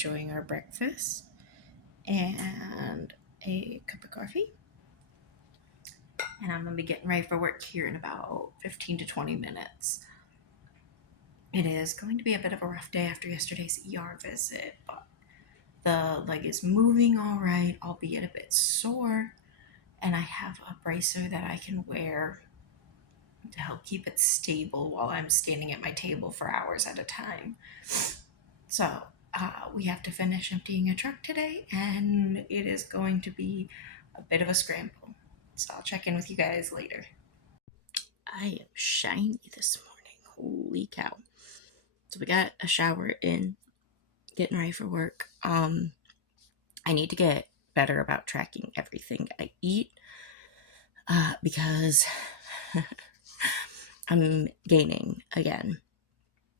enjoying our breakfast and a cup of coffee. And I'm going to be getting ready for work here in about 15 to 20 minutes. It is going to be a bit of a rough day after yesterday's ER visit, but the leg is moving all right, albeit a bit sore. And I have a bracer that I can wear to help keep it stable while I'm standing at my table for hours at a time. So we have to finish emptying a truck today, and it is going to be a bit of a scramble. So I'll check in with you guys later. I am shiny this morning. Holy cow. So we got a shower in, getting ready for work. I need to get better about tracking everything I eat because I'm gaining again.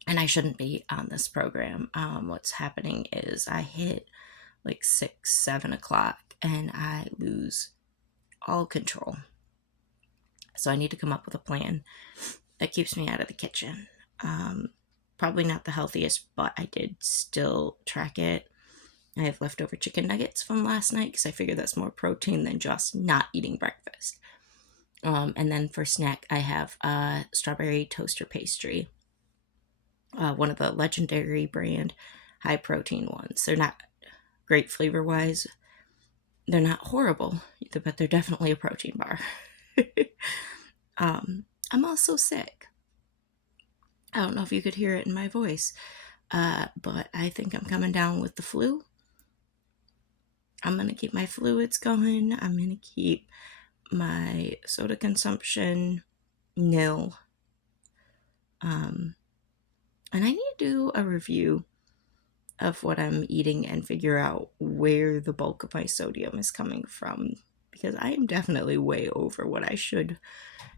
And I shouldn't be on this program. What's happening is I hit like 6, 7 o'clock and I lose all control. So I need to come up with a plan that keeps me out of the kitchen. Probably not the healthiest, but I did still track it. I have leftover chicken nuggets from last night because I figure that's more protein than just not eating breakfast. And then for snack, I have strawberry toaster pastry. One of the legendary brand high protein ones. They're not great flavor wise. They're not horrible either, but they're definitely a protein bar. I'm also sick. I don't know if you could hear it in my voice, but I think I'm coming down with the flu. I'm going to keep my fluids going. I'm going to keep my soda consumption nil. And I need to do a review of what I'm eating and figure out where the bulk of my sodium is coming from, because I am definitely way over what I should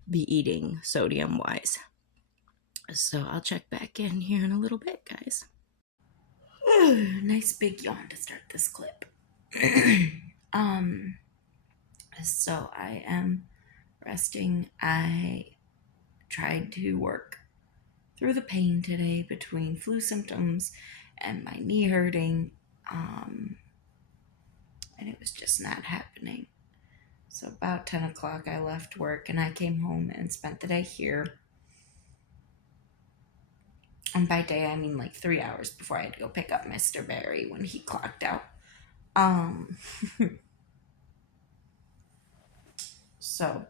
be eating sodium wise. So I'll check back in here in a little bit, guys. Nice big yawn to start this clip. So I am resting. I tried to work through the pain today between flu symptoms and my knee hurting, and it was just not happening. So about 10 o'clock I left work and I came home and spent the day here. And by day I mean like 3 hours before I had to go pick up Mr. Barry when he clocked out. So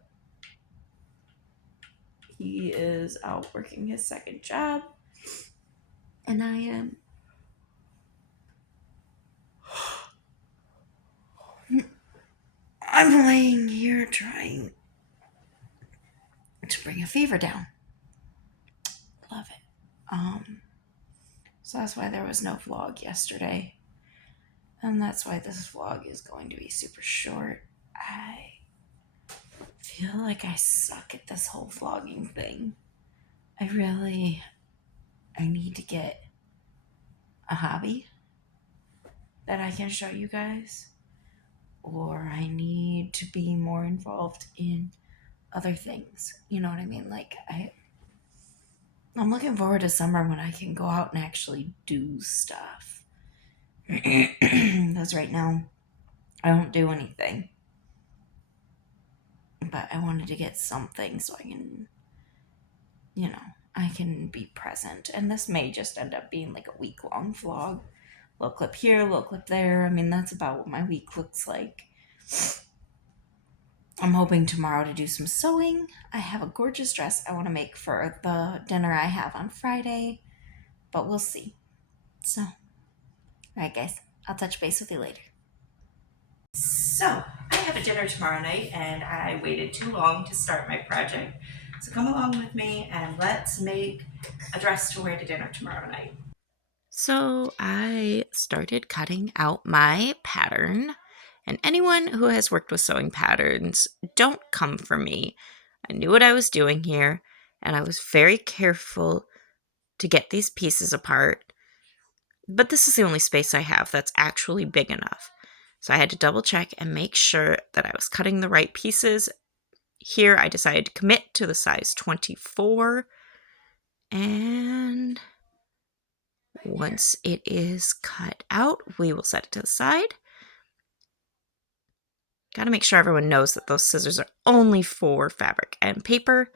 he is out working his second job, and I am I'm laying here trying to bring a fever down. Love it. So that's why there was no vlog yesterday, and that's why this vlog is going to be super short. I feel like I suck at this whole vlogging thing. I need to get a hobby that I can show you guys, or I need to be more involved in other things. You know what I mean? Like I'm looking forward to summer when I can go out and actually do stuff. Because right now I don't do anything. But I wanted to get something so I can, I can be present. And this may just end up being like a week-long vlog. Little clip here, little clip there. I mean, that's about what my week looks like. I'm hoping tomorrow to do some sewing. I have a gorgeous dress I want to make for the dinner I have on Friday, but we'll see. So, alright guys, I'll touch base with you later. So, I have a dinner tomorrow night and I waited too long to start my project. So come along with me and let's make a dress to wear to dinner tomorrow night. So I started cutting out my pattern, and anyone who has worked with sewing patterns, don't come for me. I knew what I was doing here, and I was very careful to get these pieces apart. But this is the only space I have that's actually big enough. So I had to double check and make sure that I was cutting the right pieces. Here I decided to commit to the size 24, and Once it is cut out, we will set it to the side. Got to make sure everyone knows that those scissors are only for fabric and paper.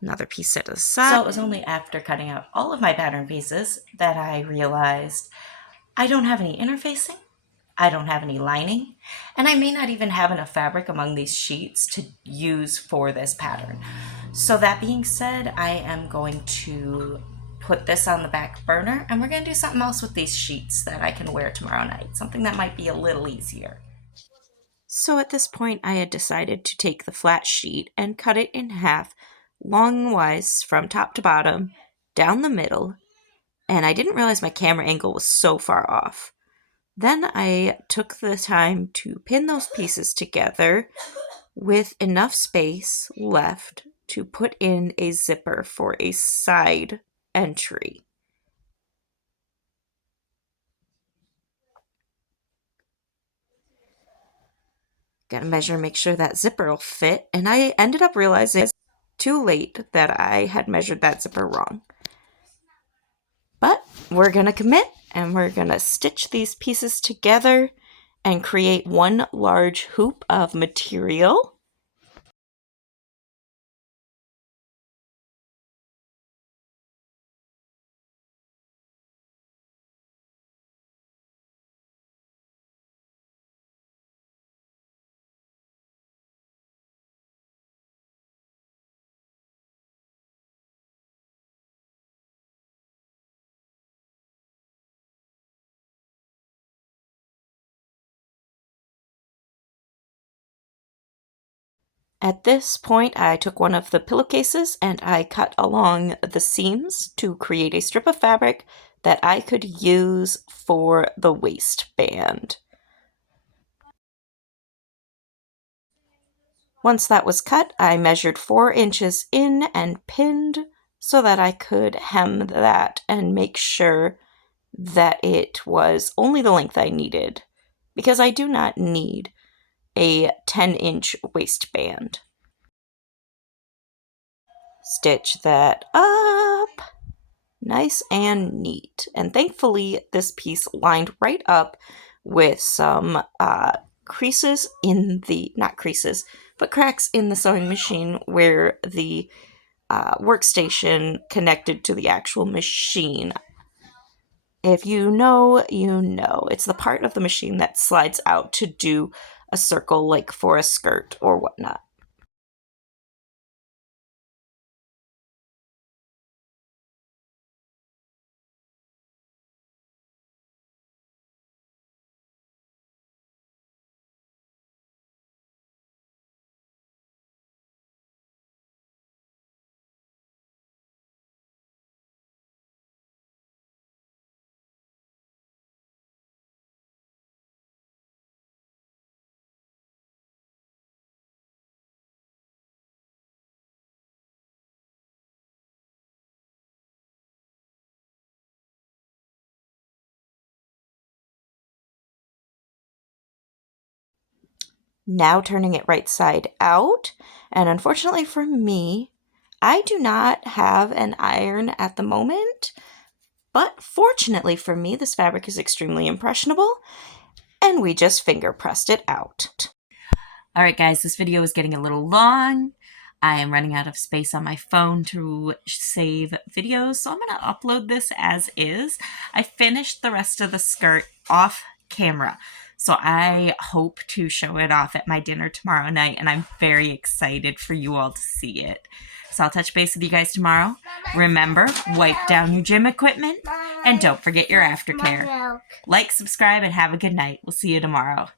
Another piece set to the side. So it was only after cutting out all of my pattern pieces that I realized I don't have any interfacing, I don't have any lining, and I may not even have enough fabric among these sheets to use for this pattern. So that being said, I am going to put this on the back burner, and we're going to do something else with these sheets that I can wear tomorrow night, something that might be a little easier. So at this point, I had decided to take the flat sheet and cut it in half, longwise from top to bottom, down the middle, and I didn't realize my camera angle was so far off. Then I took the time to pin those pieces together with enough space left to put in a zipper for a side entry. Gotta measure, make sure that zipper will fit, and I ended up realizing too late that I had measured that zipper wrong. But we're gonna commit, and we're gonna stitch these pieces together and create one large hoop of material. At this point, I took one of the pillowcases and I cut along the seams to create a strip of fabric that I could use for the waistband. Once that was cut, I measured 4 inches in and pinned so that I could hem that and make sure that it was only the length I needed, because I do not need a 10-inch waistband. Stitch that up nice and neat, and thankfully this piece lined right up with some creases in the, not creases, but cracks in the sewing machine where the workstation connected to the actual machine. If you know, you know. It's the part of the machine that slides out to do a circle like for a skirt or whatnot. Now turning it right side out, and unfortunately for me, I do not have an iron at the moment, but fortunately for me, this fabric is extremely impressionable, and we just finger pressed it out. All right, guys, this video is getting a little long. I am running out of space on my phone to save videos, so I'm going to upload this as is. I finished the rest of the skirt off camera, so I hope to show it off at my dinner tomorrow night, and I'm very excited for you all to see it. So I'll touch base with you guys tomorrow. Remember, wipe down your gym equipment, and don't forget your aftercare. Like, subscribe, and have a good night. We'll see you tomorrow.